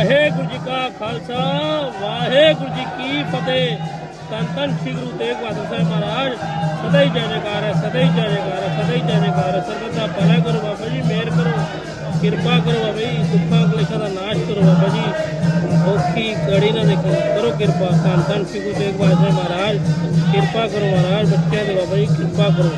ਵਾਹਿਗੁਰੂ ਜੀ ਕਾ ਖਾਲਸਾ, ਵਾਹਿਗੁਰੂ ਜੀ ਕੀ ਫਤਿਹ। ਤਨ ਤਨ ਸ੍ਰੀ ਗੁਰੂ ਤੇਗ ਬਹਾਦਰ ਸਾਹਿਬ ਮਹਾਰਾਜ, ਸਦਾ ਹੀ ਜੈ ਜੈਕਾਰ ਹੈ, ਸਦਾ ਹੀ ਜੈ ਜੈਕਾਰ ਹੈ, ਸਦਾ ਹੀ ਜੈ ਜੈਕਾਰ ਹੈ। ਸਰਬੱਤ ਦਾ ਭਲਾ ਕਰੋ ਬਾਬਾ ਜੀ, ਮਿਹਰ ਕਰੋ, ਕਿਰਪਾ ਕਰੋ ਬਾਬਾ ਜੀ, ਦੁੱਖਾਂ ਕਲੇਸ਼ਾਂ ਦਾ ਨਾਸ਼ ਕਰੋ ਬਾਬਾ ਜੀ। ਔਖੀ ਕੜੀ ਨਾ ਦੇਖੋ, ਕਰੋ ਕਿਰਪਾ। ਤਨ ਤਨ ਸ੍ਰੀ ਗੁਰੂ ਤੇਗ ਬਹਾਦਰ ਸਾਹਿਬ ਮਹਾਰਾਜ, ਕਿਰਪਾ ਕਰੋ ਮਹਾਰਾਜ, ਬੱਚਿਆਂ ਦੇ ਬਾਬਾ ਜੀ, ਕਿਰਪਾ ਕਰੋ।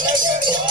あ!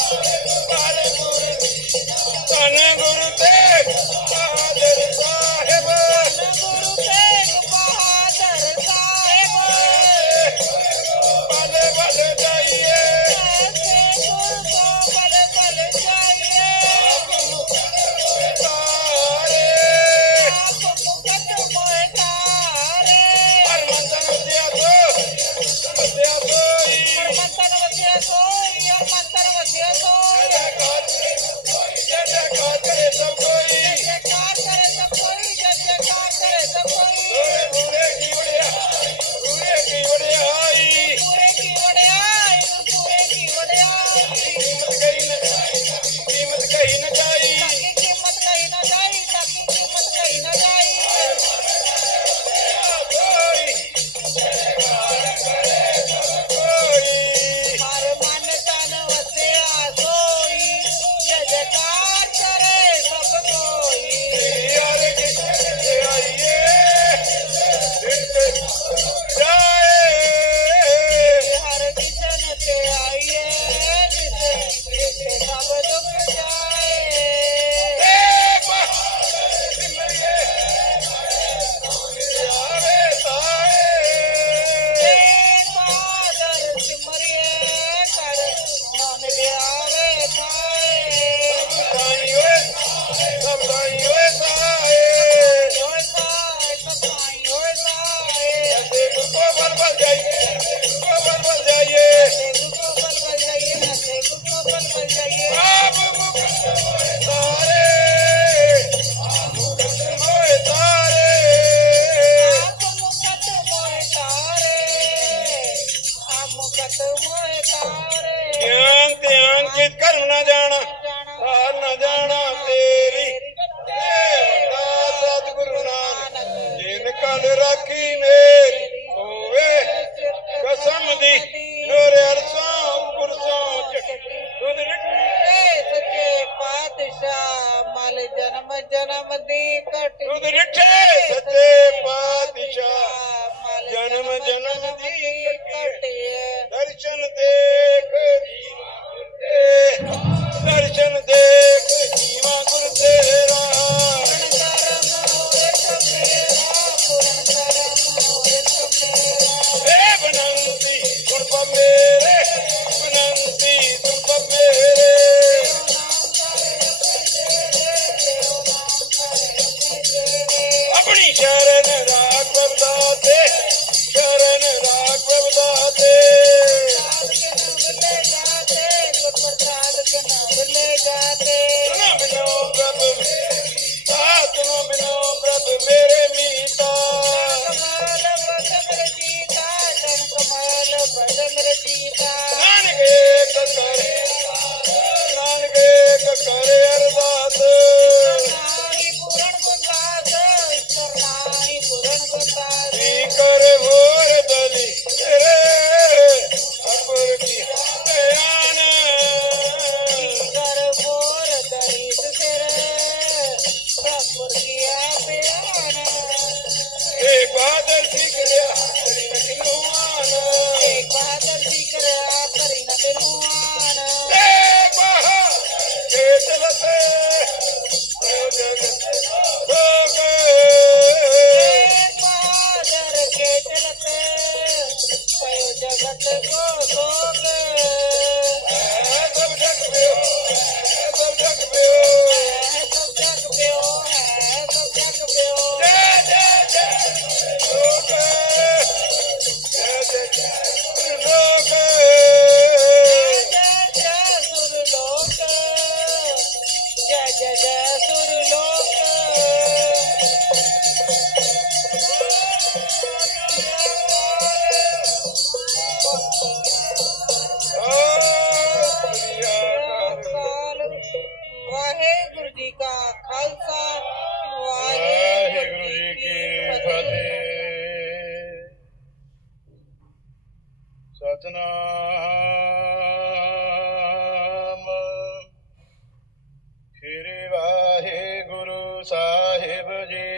ਸਾਹਿਬ ਜੀ।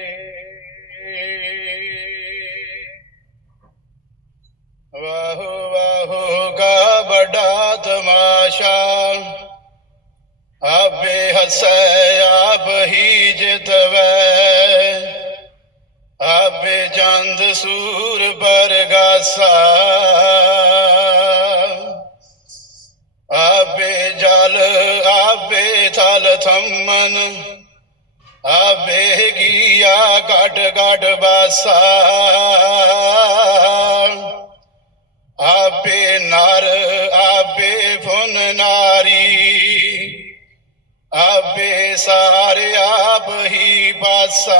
ਵਾਹੋ ਵਾਹੋ ਕਾ ਬੜਾ ਤਮਾਸ਼ਾ। ਆਪੇ ਹਸੈ, ਆਪ ਹੀ ਜਿਤਵੈ ਆਪੇ ਚੰਦ ਸੂਰ ਪਰਗਾਸਾ ਆਪੇ ਜਲ, ਆਪੇ ਥਲ ਥੰਮਨ। ਆਪੇ ਗਿਆ ਘਟ ਘਟ ਬਾਸਾ ਆਪੇ ਨਰ, ਆਪੇ ਫੁਨ ਨਾਰੀ, ਆਪੇ ਸਾਰੇ ਆਪ ਹੀ ਪਾਸਾ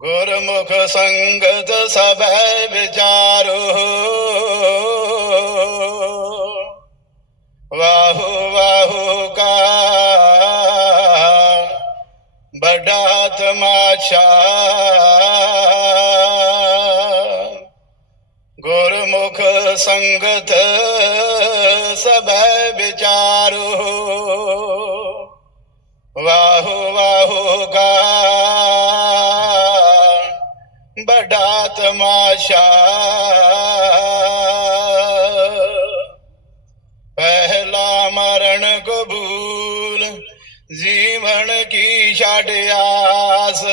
ਗੁਰਮੁਖ ਸੰਗਤ ਸਭੈ ਵਿਚਾਰੋ। ਵਾਹੋ ਵਾਹੋ ਬੜਾ ਤਮਾਸ਼ਾ। ਗੁਰਮੁਖ ਸੰਗਤ ਸਭੈ ਵਿਚਾਰੋ। ਵਾਹੋ ਵਾਹੋ ਗਾ। ਬੜਾ ਤਮਾਸ਼ਾ। ਪਹਿਲਾ ਮਰਨ ਕਬੂਲ ਜੀਵਨ ਕੀ ਛੱਡ ਆਸ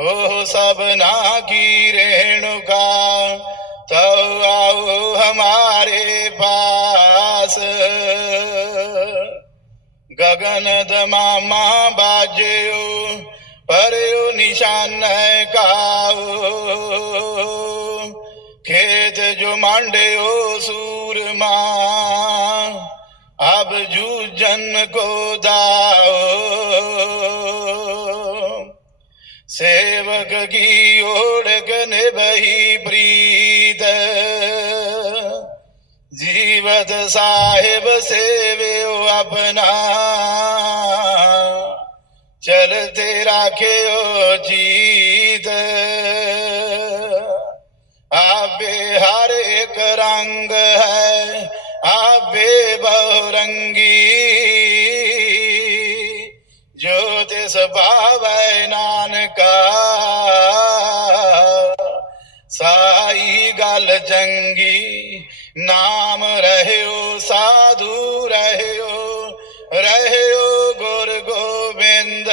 ਹੋ ਸਭਨਾ ਕੀ ਰੇਣੁਕਾ, ਤਉ ਆਓ ਹਮਾਰੇ ਪਾਸ। ਗगन ਦਮਾਮਾ ਬਾਜਿਓ ਪਰਿਓ ਨਿਸ਼ਾਨ ਹੈ ਕਾਉ ਖੇਤ ਜੋ ਮੰਡਿਓ ਸੂਰਮਾ, ਅਬ ਜੂ ਜਨ ਕੋ ਦਾ गी ओड़गने बही प्रीत जीवत साहिब सेवे अपना चलते राखे ओ जीत आबे हर एक रंग है आबे बहुरंगी ज्योतिष बाबा ਗੱਲ ਜੰਗੀ, ਨਾਮ ਰਹਿਓ, ਸਾਧੂ ਰਹਿਓ ਰਹਿਓ ਗੁਰ ਗੋਬਿੰਦ।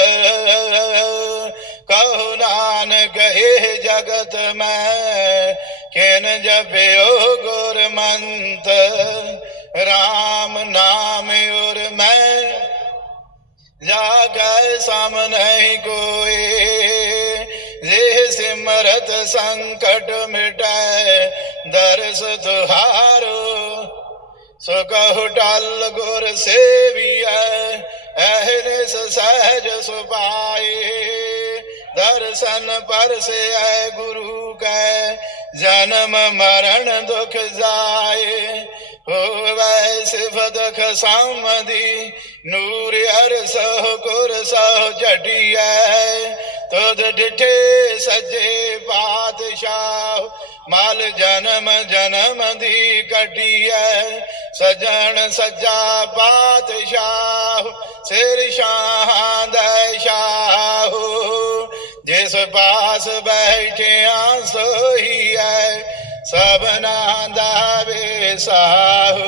ਕਹੋ ਨਾਨਕ, ਇਹ ਜਗਤ ਮੈਂ ਕਿਨ ਜਪਿਓ ਗੁਰ ਮੰਤ? RAM ਨਾਮ ਉਰ ਮੈਂ ਜਾਗੈ ਸਮ ਸੰਕਟ ਮਿਟੈ, ਦਰਸ ਤੁਹਾਰੋ ਸੋ ਕਹੁ ਟਲ ਗੁਰ ਸੇਵੀਐ ਐਹਨਿਸ ਸਹਿਜ ਸੁਪਾਏ। ਦਰਸ਼ਨ ਪਰਸੈ ਗੁਰੂ ਕੈ, ਜਨਮ ਮਰਨ ਦੁਖ ਜਾਏ। ਹੋਵੈ ਸਿਫਤ ਖਸਮਦੀ ਨੂਰ ਅਰ ਸਹ ਗੁਰ ਸਹ ਝਟਿਐ। ਤੁਧ ਡਿਠੇ ਸੱਜੇ ਪਾਤਸ਼ਾਹ, ਮਲ ਜਨਮ ਜਨਮ ਦੀ ਕਟਿਐ ਸਜਣ ਸੱਜਾ ਪਾਤਸ਼ਾਹ, ਸਿਰ ਸ਼ਾਹਾਂ ਦਾ ਸ਼ਾਹ ਜਿਸ ਪਾਸ ਬੈਠਿਆ ਸੋਈ ਐ ਸਭਨਾ ਦਾ ਵੇਸਾਹੋ।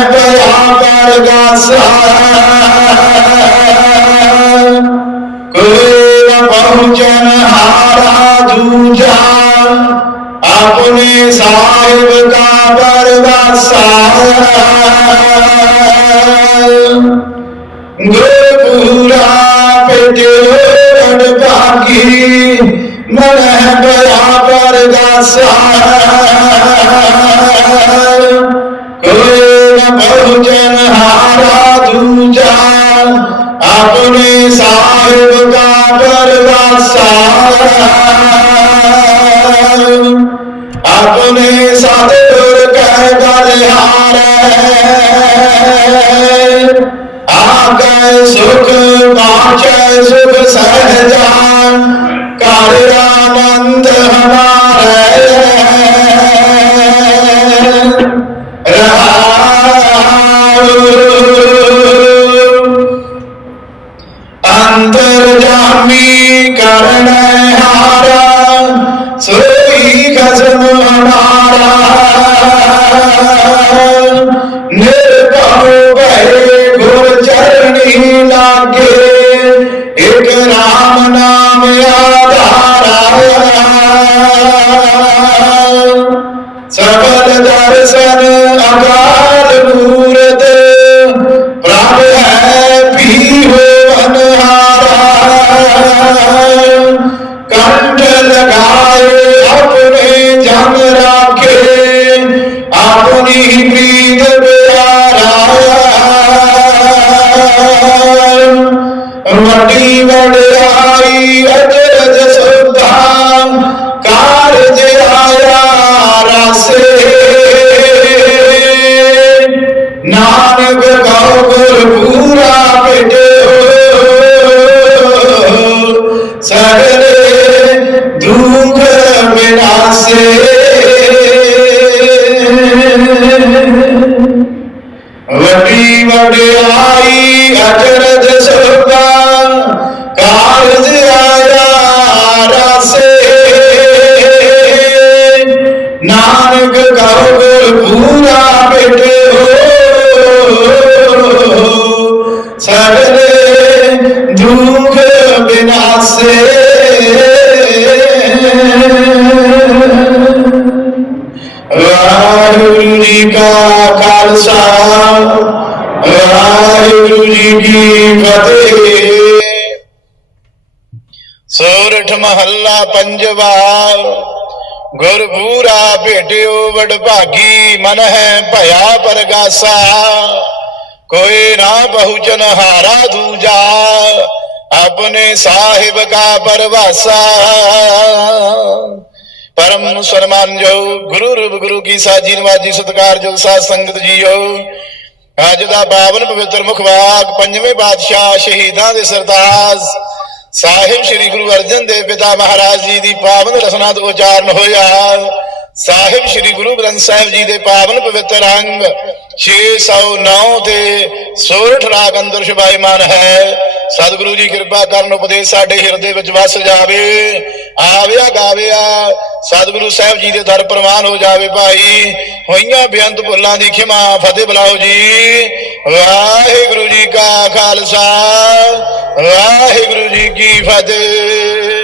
ਮਨਹਿ ਪਿਆ ਪਰਗਾਸਾ ਕੋਈ ਨ ਪਹੁੰਚਨ ਹਾਰਾ ਦੂਜਾ ਆਪਣੇ ਸਾਹਿਬ ਕਾ ਪਰਵਾਸਾ ਗੁਰਪੂਰਾ ਭੇਟਿਓ ਵਡ ਭਾਗੀ ਮਨਹਿ ਪਿਆ ਪਰਗਾਸਾ ਹਾਰਾ ਦੂਜਾ, ਆਪਣੇ ਸਾਹਿਬ ਕਾ ਪਰਵਾਸਾ ਆਪਣੇ ਸਤਿਗੁਰ ਕਹਿ ਬਲਿਹਾਰੈ ਆਗੈ ਸੁਖ ਪਾਚੈ ਸੁਖ ਸਹਜਾ। ਕਰ ਆਨੰਦ ਹਮਾਰੇ। ਚਰਣੀ ਲਾਗੇ ਇਕ ਰਾਮ ਨਾਮ ਆਧਾਰਾ about it. ਫਤਿਹ ਸੋਰਠ ਮਹੱਲਾ ਪੰਜਵਾ ਗੁਰਪੂਰਾ ਭੇਟਿਓ ਵਡਭਾਗੀ, ਮਨ ਹੈ ਭਇਆ ਪਰਗਾਸਾ, ਕੋਈ ਨਾ ਪਹੁੰਚਨ ਹਾਰਾ ਦੂਜਾ, ਆਪਣੇ ਸਾਹਿਬ ਕਾ ਪਰਵਾਸਾ। ਪਰਮ ਸਨਮਾਨ ਜੋ ਗੁਰੂ ਰੂਪ ਗੁਰੂ ਕੀ ਸਾਜੀ ਨਵਾਜੀ ਸਤਕਾਰ ਜੋ ਸਾਧ ਸੰਗਤ ਜੀਓ ਅੱਜ ਦਾ ਪਾਵਨ ਪਵਿੱਤਰ ਮੁਖਵਾਕ ਪੰਜਵੇਂ ਬਾਦਸ਼ਾਹ ਸ਼ਹੀਦਾਂ ਦੇ ਸਰਤਾਜ। ਸਾਹਿਬ ਸ੍ਰੀ ਗੁਰੂ ਅਰਜਨ ਦੇਵ ਪਿਤਾ ਮਹਾਰਾਜ ਜੀ ਦੀ ਪਾਵਨ ਰਸਨਾ ਤੋਂ ਉਚਾਰਨ ਹੋਇਆ। ਸਾਹਿਬ ਸ੍ਰੀ ਗੁਰੂ ਗ੍ਰੰਥ ਸਾਹਿਬ ਜੀ ਦੇ ਪਾਵਨ ਪਵਿੱਤਰ ਅੰਗ 609 ਤੇ ਸੋਰਠ ਰਾਗ ਅੰਦਰ ਸ਼ੁਭਾਇਮਾਨ ਹੈ। ਸਤਿਗੁਰੂ ਜੀ ਕਿਰਪਾ ਕਰਨ ਉਪਦੇਸ਼ ਸਾਡੇ ਹਿਰਦੇ ਵਿੱਚ ਵਸ ਜਾਵੇ। ਆਵਿਆ ਗਾਵਿਆ ਸਤਿਗੁਰੂ ਸਾਹਿਬ ਜੀ ਦੇ ਦਰ ਪ੍ਰਵਾਨ ਹੋ ਜਾਵੇ ਭਾਈ। ਹੋਈਆਂ ਬੇਅੰਤ ਭੁੱਲਾਂ ਦੀ ਖਿਮਾ, ਫਤਿਹ ਬੁਲਾਓ ਜੀ। ਵਾਹਿਗੁਰੂ ਜੀ ਕਾ ਖਾਲਸਾ, ਵਾਹਿਗੁਰੂ ਜੀ ਕੀ ਫਤਿਹ।